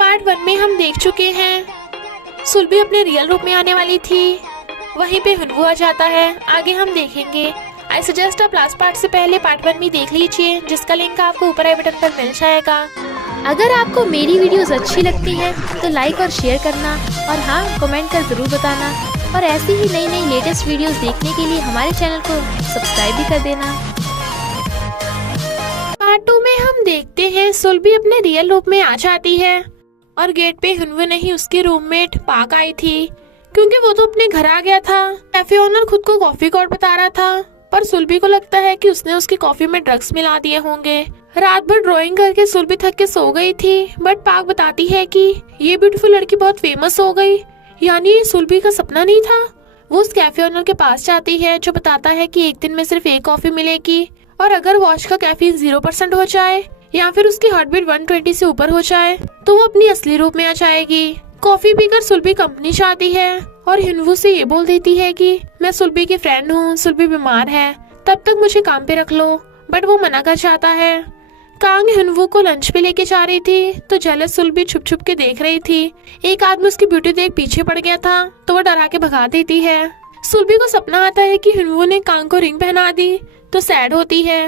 Part 1 में हम देख चुके हैं सुल्बी अपने रियल रूप में आने वाली थी, वहीं पे हुनवू आ जाता है। आगे हम देखेंगे। आई सजेस्ट आप लास्ट पार्ट से पहले पार्ट 1 भी देख लीजिए, जिसका लिंक आपको ऊपर आई बटन पर मिल जाएगा। अगर आपको मेरी वीडियोस अच्छी लगती हैं तो लाइक और शेयर करना, और हाँ, कमेंट कर ज़रूर बताना। और ऐसी ही नई नई लेटेस्ट वीडियोस देखने के लिए हमारे चैनल को सब्सक्राइब भी कर देना। पार्ट 2 में हम देखते हैं सुल्बी अपने रियल रूप में आ जाती है और गेट पे हुनवू नहीं, उसकी रूममेट पाक आई थी, क्योंकि वो तो अपने घर आ गया था। कैफे ओनर खुद को कॉफी कोड बता रहा था, पर सुल्बी को लगता है कि उसने उसकी कॉफी में ड्रग्स मिला दिए होंगे। रात भर ड्राइंग करके सुल्बी थक के सो गई थी, बट पाक बताती है कि ये ब्यूटीफुल लड़की बहुत फेमस हो गई, यानी ये सुल्बी का सपना नहीं था। वो उस कैफे ओनर के पास जाती है, जो बताता है कि एक दिन में सिर्फ एक कॉफी मिलेगी, और अगर वॉच का कैफीन 0% हो जाए या फिर उसकी हार्ट बीट 120 से ऊपर हो जाए तो वो अपनी असली रूप में आ जाएगी। कॉफी पीकर सुल्बी कंपनी चाहती है और हुनवू से ये बोल देती है कि मैं सुल्बी की फ्रेंड हूँ, सुल्बी बीमार है, तब तक मुझे काम पे रख लो, बट वो मना कर जाता है। कांग हुनवू को लंच पे लेके जा रही थी तो जेलस सुल्बी छुप छुप के देख रही थी। एक आदमी उसकी ब्यूटी देख पीछे पड़ गया था तो वो डरा के भगा देती है। सुल्बी को सपना आता है कि हुनवू ने कांग को रिंग पहना दी तो सैड होती है।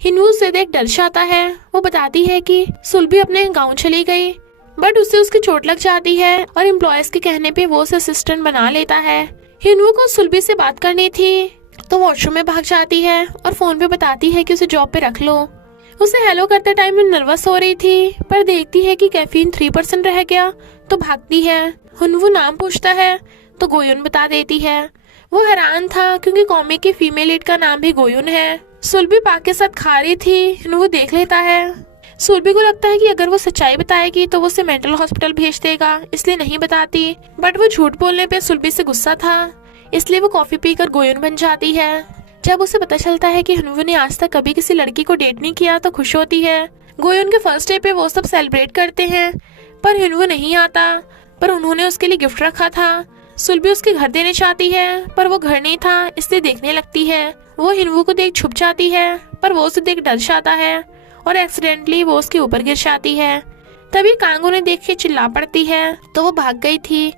हुनवू से देख डर जाता है। वो बताती है कि सुल्बी अपने गांव चली गई, बट उससे उसकी चोट लग जाती है और एम्प्लॉयज के कहने पे वो उसे असिस्टेंट बना लेता है। हुनवू को सुल्बी से बात करनी थी तो वॉशरूम में भाग जाती है और फोन पे बताती है कि उसे जॉब पे रख लो। उसे हेलो करते टाइम में नर्वस हो रही थी, पर देखती है कि कैफीन 3% रह गया तो भागती है। हुनवू नाम पूछता है तो गोयुन बता देती है। वो हैरान था क्योंकि कॉमिक के फीमेल लीड का नाम भी गोयुन है। सुल्बी पाक के साथ खा रही थी, हुनवू देख लेता है। सुल्बी को लगता है कि अगर वो सच्चाई बताएगी तो वो उसे मेंटल हॉस्पिटल भेज देगा, इसलिए नहीं बताती, बट वो झूठ बोलने पे सुल्बी से गुस्सा था, इसलिए वो कॉफी पीकर गोयुन बन जाती है। जब उसे पता चलता है कि हुनवू ने आज तक कभी किसी लड़की को डेट नहीं किया तो खुश होती है। गोयुन के फर्स्ट डे पे वो सब सेलिब्रेट करते हैं, पर हुनवू नहीं आता, पर उन्होंने उसके लिए गिफ्ट रखा था। सुल्बी उसके घर देने चाहती है, पर वो घर नहीं था, इसलिए देखने लगती है। वो हुनवू को देख छुप जाती है, पर वो उसे देख डर जाता है और एक्सीडेंटली वो उसके ऊपर गिर जाती है। तभी कांग उन्हें देख के चिल्ला पड़ती है तो वो भाग गई थी।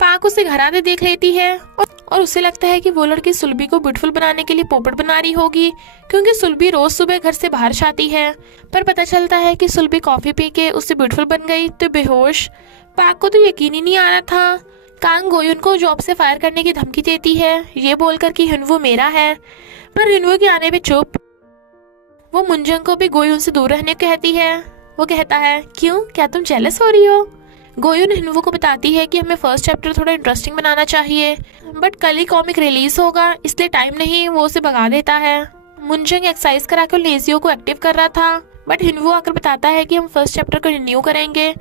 पाक उसे घर आते देख लेती है और उसे लगता है कि वो लड़की सुल्बी को ब्यूटीफुल बनाने के लिए पोपट बना रही होगी, क्योंकि सुल्बी रोज सुबह घर से बाहर जाती है। पर पता चलता है कि सुल्बी कॉफी पी के उससे ब्यूटीफुल बन गई तो बेहोश। पाक को तो यकीन ही नहीं आ रहा था। कांग गोयुन को जॉब से फायर करने की धमकी देती है, ये बोलकर कि हुनवू मेरा है, पर हुनवू के आने पे चुप। वो मुंजंग को भी गोयुन से दूर रहने को कहती है। वो कहता है, क्यों, क्या तुम जेलस हो रही हो? गोयुन हुनवू को बताती है कि हमें फर्स्ट चैप्टर थोड़ा इंटरेस्टिंग बनाना चाहिए, बट कल ही कॉमिक रिलीज होगा, इसलिए टाइम नहीं। वो उसे भगा देता है। मुंजंग एक्सरसाइज करा कर लेजियो को एक्टिव कर रहा था, बट हुनवू आकर बताता है कि हम फर्स्ट चैप्टर को रिन्यू करेंगे,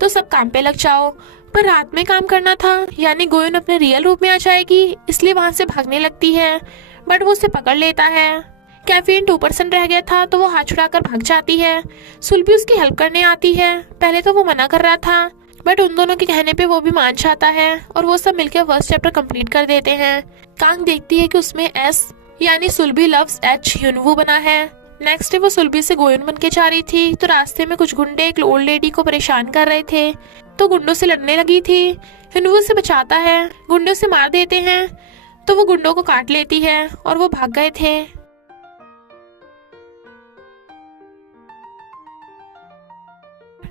तो सब काम पे लग जाओ। पर रात में काम करना था, यानी गोयुन अपने रियल रूप में आ जाएगी, इसलिए वहां से भागने लगती है, बट वो उसे पकड़ लेता है। कैफीन 2% रह गया था तो वो हाथ छुड़ाकर भाग जाती है। सुल्बी उसकी हेल्प करने आती है। पहले तो वो मना कर रहा था, बट उन दोनों के कहने पे वो भी मान जाता है और वो सब मिलकर फर्स्ट चैप्टर कंप्लीट कर देते हैं। कांग देखती है कि उसमें एस यानी सुल्बी लव्स एच हुनवू बना है। नेक्स्ट डे वो सुल्बी से गोयुन बन के जा रही थी तो रास्ते में कुछ गुंडे एक ओल्ड लेडी को परेशान कर रहे थे, तो गुंडों से लड़ने लगी थी। हुनवू से बचाता है, गुंडों से मार देते हैं तो वो गुंडों को काट लेती है और वो भाग गए थे।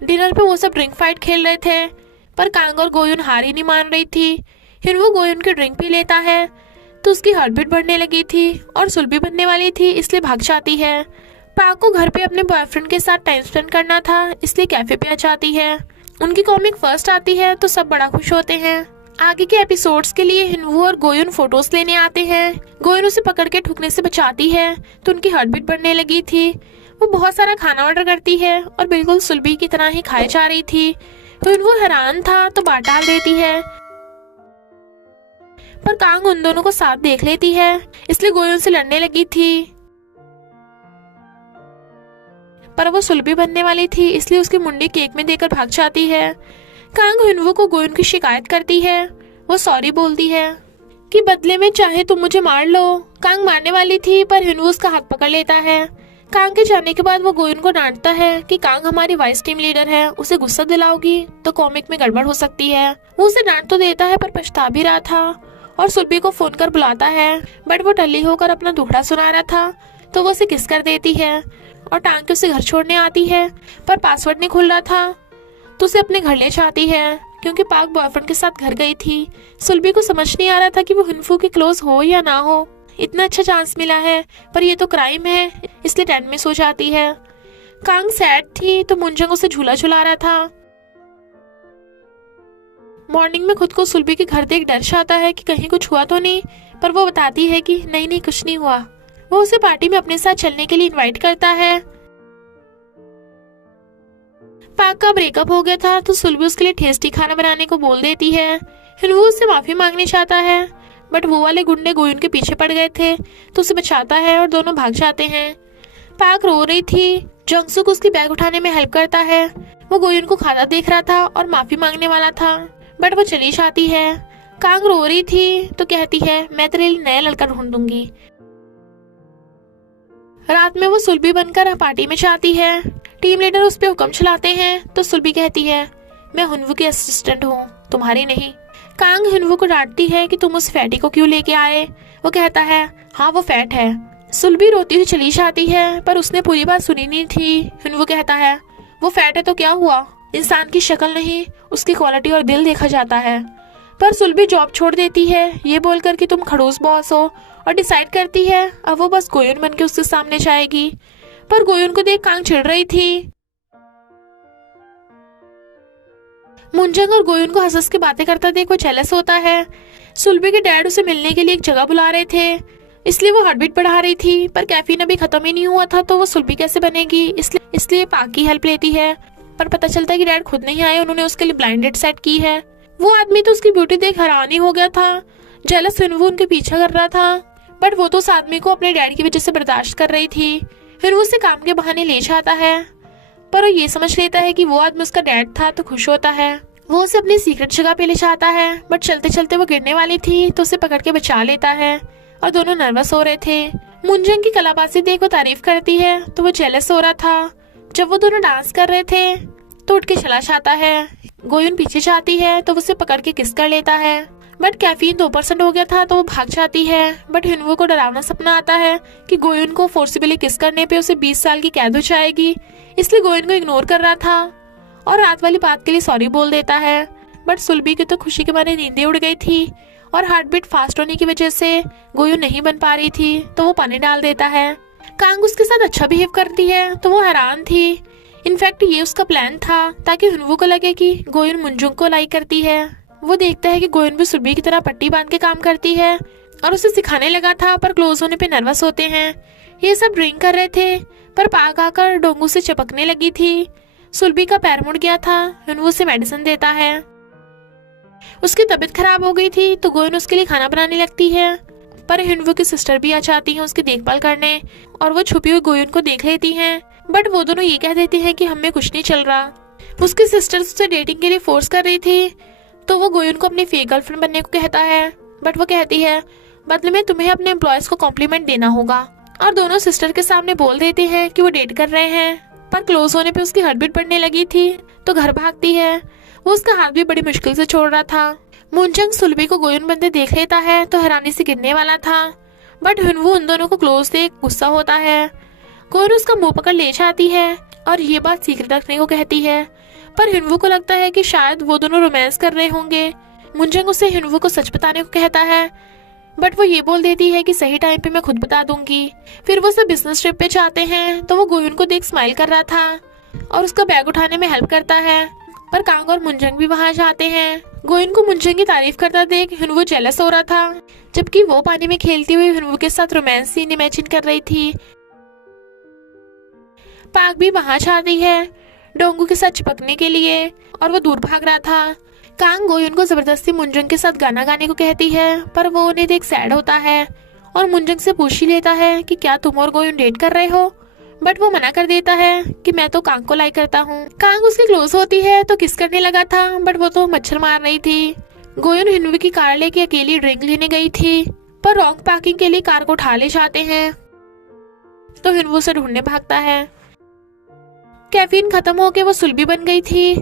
डिनर पे वो सब ड्रिंक फाइट खेल रहे थे, पर कांग और गोयुन हार ही नहीं मान रही थी। हुनवू गोयुन की ड्रिंक पी लेता है तो उसकी हार्ट बीट बढ़ने लगी थी और सुल्बी बनने वाली थी, इसलिए भाग जाती है। पाक को घर पे अपने बॉयफ्रेंड के साथ टाइम स्पेंड करना था, इसलिए कैफे पे आ जाती है। उनकी कॉमिक फर्स्ट आती है तो सब बड़ा खुश होते हैं। आगे के एपिसोड्स के लिए हुनवू और गोयुन फोटोज लेने आते हैं। गोयुन उसे पकड़ के ठुकने से बचाती है तो उनकी हार्ट बीट बढ़ने लगी थी। वो बहुत सारा खाना ऑर्डर करती है और बिल्कुल सुल्बी की तरह ही खाए जा रही थी। हुनवू हैरान था तो बात डाल देती है, पर कांग उन दोनों को साथ देख लेती है, इसलिए गोयुन से लड़ने लगी थी, पर वो सुल्बी बनने वाली थी, इसलिए उसकी मुंडी केक में देकर भाग जाती है। कांग हुनवू को गोयुन की शिकायत करती है। वो सॉरी बोलती है कि बदले में चाहे तुम मुझे मार लो। कांग मारने वाली थी पर हुनवू उसका हाथ पकड़ लेता है। कांग के जाने के बाद वो गोयुन को डांटता है कि कांग हमारी वाइस टीम लीडर है, उसे गुस्सा दिलाओगी तो कॉमिक में गड़बड़ हो सकती है। वो उसे डांट तो देता है पर पछता भी रहा था और सुरभि को फोन कर बुलाता है, बट वो टल्ली होकर अपना दुखड़ा सुना रहा था तो वो उसे किस कर देती है और टांग के उसे घर छोड़ने आती है, पर पासवर्ड नहीं खुल रहा था तो उसे अपने घर ले जाती है क्योंकि पाक बॉयफ्रेंड के साथ घर गई थी। सुरभि को समझ नहीं आ रहा था कि वो हिनफू के क्लोज हो या ना हो। इतना अच्छा चांस मिला है पर ये तो क्राइम है, इसलिए टेंट में सो जाती है। कांग सैड थी तो मुंजंग उसे झूला झुला रहा था। मॉर्निंग में खुद को सुरभि के घर देख डर जाता है कि कहीं कुछ हुआ तो नहीं, पर वो बताती है कि नहीं कुछ नहीं हुआ। वो उसे पार्टी में अपने साथ चलने के लिए इनवाइट करता है। पाक का ब्रेकअप हो गया था तो सुरभि उसके लिए टेस्टी खाना बनाने को बोल देती है। फिर वो उससे माफी मांगने चाहता है, बट वो वाले गुंडे गोयुन के पीछे पड़ गए थे तो उसे बचाता है और दोनों भाग जाते हैं। पाक रो रही थी, जंगसुक उसकी बैग उठाने में हेल्प करता है। वो गोयुन को खाता देख रहा था और माफी मांगने वाला था, बट वो चली जाती है। कांग रो रही थी तो कहती है मैं तेरे लिए नया लड़का ढूंढूंगी। रात में वो सुरभि बनकर पार्टी में जाती है। टीम लीडर उस पर हुक्म चलाते हैं तो सुरभि कहती है मैं हुनवू की असिस्टेंट हूँ, तुम्हारी नहीं। कांग हुनवू को डांटती है कि तुम उस फैटी को क्यों लेके आए। वो कहता है हाँ वो फैट है। सुरभि रोती हुई चली जाती है पर उसने पूरी बात सुनी नहीं थी। हुनवू कहता है वो फैट है तो क्या हुआ, इंसान की शक्ल नहीं उसकी क्वालिटी और दिल देखा जाता है। पर सुरभि जॉब छोड़ देती है ये बोलकर कि तुम खड़ूस बॉस हो और डिसाइड करती है अब वो बस गोयुन बन के उसके सामने जाएगी। पर गोयुन को देख कांग चिढ़ रही थी। मुंजंग और गोयुन को हंस के बातें करता देख वो जेलस होता है। सुरभि के डैड उसे मिलने के लिए एक जगह बुला रहे थे, इसलिए वो हार्टबीट बढ़ा रही थी, पर कैफीन अभी खत्म ही नहीं हुआ था तो वो सुरभि कैसे बनेगी, इसलिए पाक की हेल्प लेती है। पर पता चलता है कि डैड खुद नहीं आए, उन्होंने उसके लिए ब्लाइंड डेट सेट की है। वो आदमी तो उसकी ब्यूटी देख हैरान ही हो गया था। जेलस हुनवू उनके पीछा कर रहा था, बट वो तो उस आदमी को अपने डैड की वजह से बर्दाश्त कर रही थी। फिर वो उसे काम के बहाने ले जाता है, पर वो ये समझ लेता है कि वो आदमी उसका डैड था तो खुश होता है। वो उसे अपनी सीक्रेट जगह पे ले जाता है, बट चलते चलते वो गिरने वाली थी तो उसे पकड़ के बचा लेता है और दोनों नर्वस हो रहे थे। मुंजंग की कलाबाजी देख वो तारीफ करती है तो वो जेलस हो रहा था। जब वो दोनों डांस कर रहे थे तो उठ के चला जाता है। गोयुन पीछे जाती है तो उसे पकड़ के किस कर लेता है, बट कैफीन 2% हो गया था तो वो भाग जाती है। बट हुनवू को डरावना सपना आता है कि गोयुन को फोर्सिबली किस करने पे उसे 20 साल की कैद हो जाएगी, इसलिए गोयुन को इग्नोर कर रहा था और रात वाली बात के लिए सॉरी बोल देता है। बट सुरभि की तो खुशी के मारे नींदें उड़ गई थी और हार्टबीट फास्ट होने की वजह से गोयुन नहीं बन पा रही थी तो वो पानी डाल देता है। कांग उसके साथ अच्छा बिहेव करती है तो वो हैरान थी। इनफैक्ट ये उसका प्लान था ताकि हुनवू को लगे कि गोयुन मुंजुंग को लाइक करती है। वो देखता है कि गोयुन भी सुरभि की तरह पट्टी बांध के काम करती है और उसे सिखाने लगा था, पर क्लोज होने पे नर्वस होते हैं। ये सब ड्रिंक कर रहे थे पर पाक आकर डोंगू से चिपकने लगी थी। सुरभि का पैर मुड़ गया था। हुनवू उसे मेडिसिन देता है। उसकी तबीयत खराब हो गई थी तो गोयुन उसके लिए खाना बनाने लगती है, पर हुनवू की सिस्टर भी आ जाती है उसकी देखभाल करने और वो छुपी हुई गोयुन को देख लेती हैं। बट वो दोनों ये कह देती हैं कि हमें कुछ नहीं चल रहा। उसकी सिस्टर उसे डेटिंग के लिए फोर्स कर रही थी तो वो गोयुन को अपनी फेक गर्लफ्रेंड बनने को कहता है, बट वो कहती है बदले में तुम्हें अपने एम्प्लॉयज को कॉम्प्लीमेंट देना होगा। और दोनों सिस्टर के सामने बोल देते हैं कि वो डेट कर रहे हैं, पर क्लोज होने पे उसकी हार्टबीट बढ़ने लगी थी तो घर भागती है। वो उसका हाथ भी बड़ी मुश्किल से छोड़ रहा था। मुंजंग सुरभि को गोयुन बनते देख लेता है तो हैरानी से गिरने वाला था, बट हुनवू उन दोनों को क्लोज देख गुस्सा होता है। गोयुन उसका मुंह पकड़ ले जाती है और ये बात सीक्रेट रखने को कहती है, पर हुनवू को लगता है कि शायद वो दोनों रोमांस कर रहे होंगे। मुंजंग उसे हुनवू को सच बताने को कहता है, बट वो ये बोल देती है कि सही टाइम पे मैं खुद बता दूंगी। फिर वो सब बिजनेस ट्रिप पे जाते हैं तो वो गोयुन को देख स्माइल कर रहा था और उसका बैग उठाने में हेल्प करता है, पर कांग और मुंजंग भी वहां जाते हैं। गोयुन को मुंजंग की तारीफ करता देख हुनवू जेलस हो रहा था, जबकि वो पानी में खेलती हुई हुनवू के साथ रोमांस सीन इमेजिन कर रही थी। पाक भी वहां जाती है डोंगू के साथ चिपकने के लिए और वो दूर भाग रहा था। कांग गोयुन को जबरदस्ती मुंजंग के साथ गाना गाने को कहती है, पर वो उन्हें देख सैड होता है और मुंजंग से पूछ ही लेता है कि क्या तुम और गोयुन डेट कर रहे हो, बट वो मना कर देता है कि मैं तो कांग को लाइक करता हूँ। कांग उसकी क्लोज होती है तो किस करने लगा था, बट वो तो मच्छर मार रही थी। गोयुन हुनवू की कार लेके अकेली ड्रिंक लेने गई थी, पर रॉन्ग पार्किंग के लिए कार को उठा ले जाते हैं। तो हिनवू से ढूंढने भागता है। कैफीन खत्म होके वो सुलभी बन गई थी,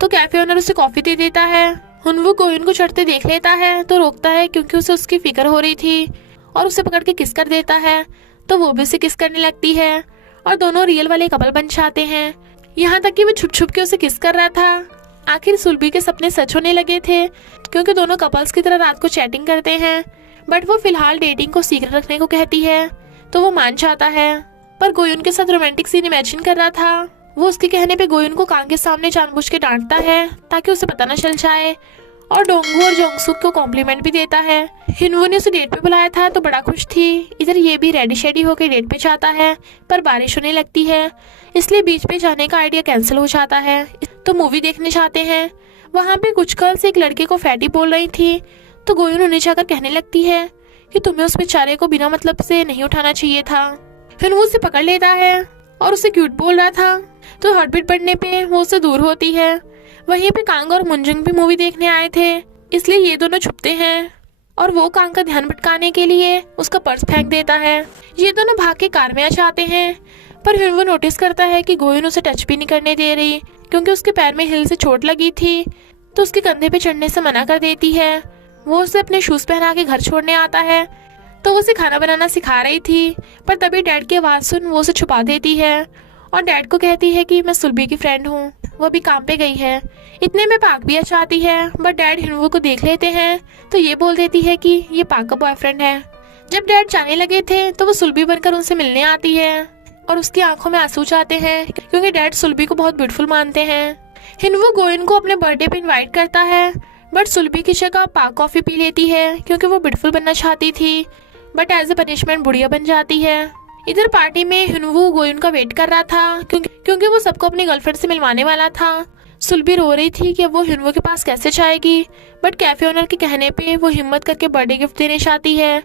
तो कैफे ओनर उसे कॉफी दे देता है। हिनवू गोयुन को चढ़ते देख लेता है तो रोकता है क्योंकि उसे उसकी फिक्र हो रही थी और उसे पकड़ के किस कर देता है, तो वो भी उसे किस करने लगती है और दोनों रियल वाले कपल बन जाते हैं। यहाँ तक कि वो छुप छुप के उसे किस कर रहा था। आखिर सुलभी के सपने सच होने लगे थे क्योंकि दोनों कपल्स की तरह रात को चैटिंग करते हैं, बट वो फिलहाल डेटिंग को सीक्रेट रखने को कहती है, तो वो मान जाता है। पर गोयुन के साथ रोमांटिक सीन इमेजिन कर रहा था। वो उसके कहने पे गोयुन को कांग के सामने जानबूझ के डांटता है ताकि उसे पता न चल जाए, और डोंगू और जोंगसुक को कॉम्प्लीमेंट भी देता है। हिनवू ने उसे डेट पे बुलाया था तो बड़ा खुश थी। इधर ये भी रेडी शेडी होकर डेट पे जाता है, पर बारिश होने लगती है इसलिए बीच पे जाने का आइडिया कैंसिल हो जाता है। तो मूवी देखने जाते हैं। वहाँ पे कुछ गर्ल्स एक लड़के को फैटी बोल रही थी, तो गोयुन उन्हें जाकर कहने लगती है कि तुम्हें उस बेचारे को बिना मतलब से नहीं उठाना चाहिए था। हिनवू उसे पकड़ लेता है और उसे क्यूट बोल रहा था, तो हार्टबीट बढ़ने पे वो उससे दूर होती है। वहीं पे कांग और मुंजिंग भी मूवी देखने आए थे, इसलिए ये दोनों छुपते हैं और वो कांग का ध्यान भटकाने के लिए उसका पर्स फेंक देता है। ये दोनों भाग के कार में आ जाते हैं, पर हिनवू नोटिस करता है कि गोयुन उसे टच भी नहीं करने दे रही क्योंकि उसके पैर में हिल से चोट लगी थी, तो उसके कंधे पे चढ़ने से मना कर देती है। वो उसे अपने शूज पहना के घर छोड़ने आता है, तो वो उसे खाना बनाना सिखा रही थी, पर तभी डैड की आवाज़ सुन वो उसे छुपा देती है और डैड को कहती है कि मैं सुलभी की फ्रेंड हूँ, वो भी काम पे गई है। इतने में पाक भी आ जाती है, बट डैड हिनवू को देख लेते हैं तो ये बोल देती है कि ये पाक का बॉयफ्रेंड है। जब डैड जाने लगे थे तो वो सुलभी बनकर उनसे मिलने आती है और उसकी आंखों में आंसू जाते हैं क्योंकि डैड सुलभी को बहुत ब्यूटीफुल मानते हैं। हिनवू गोयुन को अपने बर्थडे पे इनवाइट करता है, बट सुलभी की जगह पाक कॉफी पी लेती है क्योंकि वो ब्यूटीफुल बनना चाहती थी, बट एज ए पनिशमेंट बुढ़िया बन जाती है। इधर पार्टी में हिनवू गोयुन का वेट कर रहा था क्योंकि वो सबको अपनी गर्लफ्रेंड से मिलवाने वाला था। सुलभी रो रही थी कि अब वो हिनवू के पास कैसे जाएगी, बट कैफे ओनर के कहने पे वो हिम्मत करके बर्थडे गिफ्ट देने चाहती है।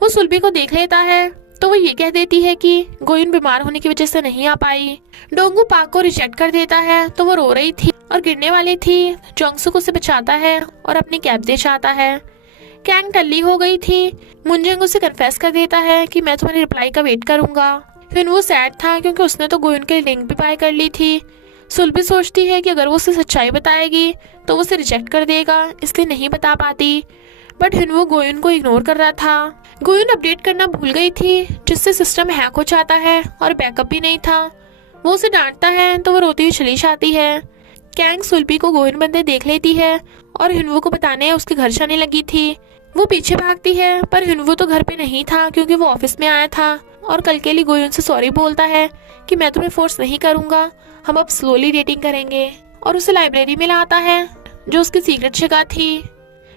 वो सुलभी को देख लेता है तो वो ये कह देती है कि गोयुन बीमार होने की वजह से नहीं आ पाई। डोंगू पाक को रिजेक्ट कर देता है तो वो रो रही थी और गिरने वाली थी। जोंगसुक उसे बचाता है और अपनी कैप दे जाता है। कैंग टल्ली हो गई थी। मुंजिंग उसे कन्फेस कर देता है कि मैं तुम्हारी रिप्लाई का वेट करूंगा। फिर वो सैड था क्योंकि उसने तो गोयुन के लिंक भी बाय कर ली थी। सुलभी सोचती है कि अगर वो उसे सच्चाई बताएगी तो वो उसे रिजेक्ट कर देगा, इसलिए नहीं बता पाती, बट हिनवू गोयुन को इग्नोर कर रहा था। गोयुन अपडेट करना भूल गई थी जिससे सिस्टम हैक हो जाता है और बैकअप भी नहीं था। वो उसे डांटता है तो वो रोती हुई चली जाती है। कैंग सुलभी को गोयुन बनते देख लेती है और हिनवू को बताने उसके घर जाने लगी थी। वो पीछे भागती है, पर हिनवू तो घर पे नहीं था क्योंकि वो ऑफिस में आया था और कल के लिए गोयुन से सॉरी बोलता है कि मैं तुम्हें फोर्स नहीं करूंगा, हम अब स्लोली डेटिंग करेंगे, और उसे लाइब्रेरी में लाता है जो उसकी सीक्रेट जगह थी।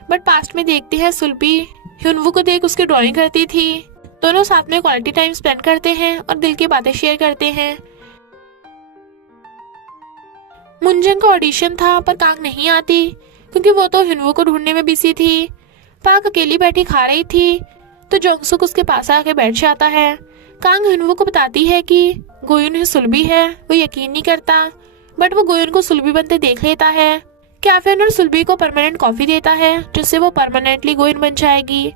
बट पास्ट में देखते हैं सुलभी हिनवू को देख उसकी ड्राइंग करती थी। दोनों साथ में क्वालिटी टाइम स्पेंड करते हैं और दिल की बातें शेयर करते हैं। मुंजिंग का ऑडिशन था पर कांग नहीं आती क्योंकि वो तो हिनवू को ढूंढने में बिजी थी। पाक अकेली बैठी खा रही थी तो जोंगसुक उसके पास आके बैठ जाता है। कांग हिनवू को बताती है कि गोयुन ही सुलभी है। वो यकीन नहीं करता, बट वो गोयुन को सुलभी बनते देख लेता है। कैफे ओनर सुलभी को परमानेंट कॉफी देता है जिससे वो परमानेंटली गोयुन बन जाएगी,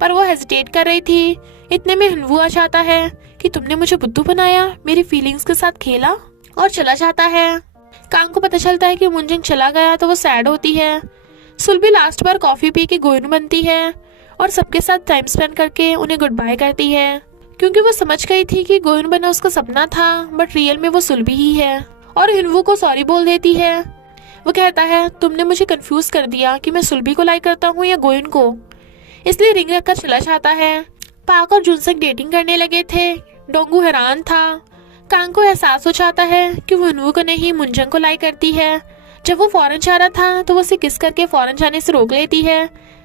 पर वो हेजिटेट कर रही थी। इतने में हिनवू आ जाता है कि तुमने मुझे बुद्धू बनाया, मेरी फीलिंग्स के साथ खेला, और चला जाता है। कांग को पता चलता है कि मुंजिंग चला गया तो वो सैड होती है। सुलभी लास्ट बार कॉफी पी के गोयुन बनती है और सबके साथ टाइम स्पेंड करके उन्हें गुड बाय करती है क्योंकि वो समझ गई थी कि गोयुन बनना उसका सपना था, बट रियल में वो सुलभी ही है, और हिनवू को सॉरी बोल देती है। वो कहता है तुमने मुझे कंफ्यूज कर दिया कि मैं सुलभी को लाइक करता हूँ या गोयुन को, इसलिए रिंग रखकर चला जाता है। पाक और जुनसक डेटिंग करने लगे थे। डोंगू हैरान था। कांग को एहसास हो जाता है कि वो हिनवू को नहीं मुंजिंग को लाइक करती है। जब वो फॉरेन जा रहा था तो वो उसे किस करके फॉरेन जाने से रोक लेती है।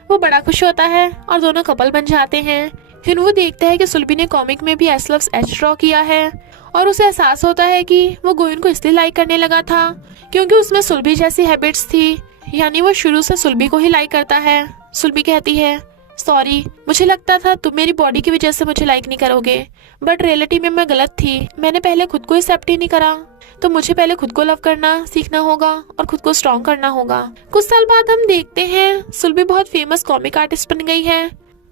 वो बड़ा खुश होता है और दोनों कपल बन जाते हैं। हिनवू देखता है कि सुलभी ने कॉमिक में भी एस लव्स एच ड्रॉ किया है और उसे एहसास होता है कि वो गोयुन को इसलिए लाइक करने लगा था क्योंकि उसमें सुलभी जैसी हैबिट्स थी, यानी वो शुरू से सुलभी को ही लाइक करता है। सुलभी कहती है सॉरी, मुझे लगता था तुम मेरी बॉडी की वजह से मुझे लाइक नहीं करोगे, बट रियलिटी में मैं गलत थी। मैंने पहले खुद को एक्सेप्ट ही नहीं करा, तो मुझे पहले खुद को लव करना सीखना होगा और खुद को स्ट्रॉन्ग करना होगा। कुछ साल बाद हम देखते हैं सुलभी बहुत फेमस कॉमिक आर्टिस्ट बन गई है।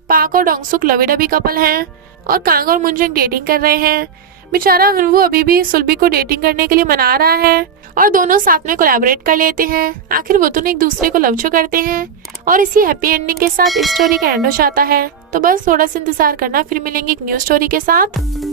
पाक और डोंगसुक लवी डबी कपल हैं और कांग और मुंजंग डेटिंग कर रहे हैं। बेचारा हनवू अभी भी सुल्बी को डेटिंग करने के लिए मना रहा है और दोनों साथ में कोलैबोरेट कर लेते हैं। आखिर वो दोनों एक दूसरे को लव जो करते हैं और इसी हैप्पी एंडिंग के साथ इस स्टोरी का एंड हो जाता है। तो बस थोड़ा सा इंतजार करना, फिर मिलेंगे एक न्यू स्टोरी के साथ।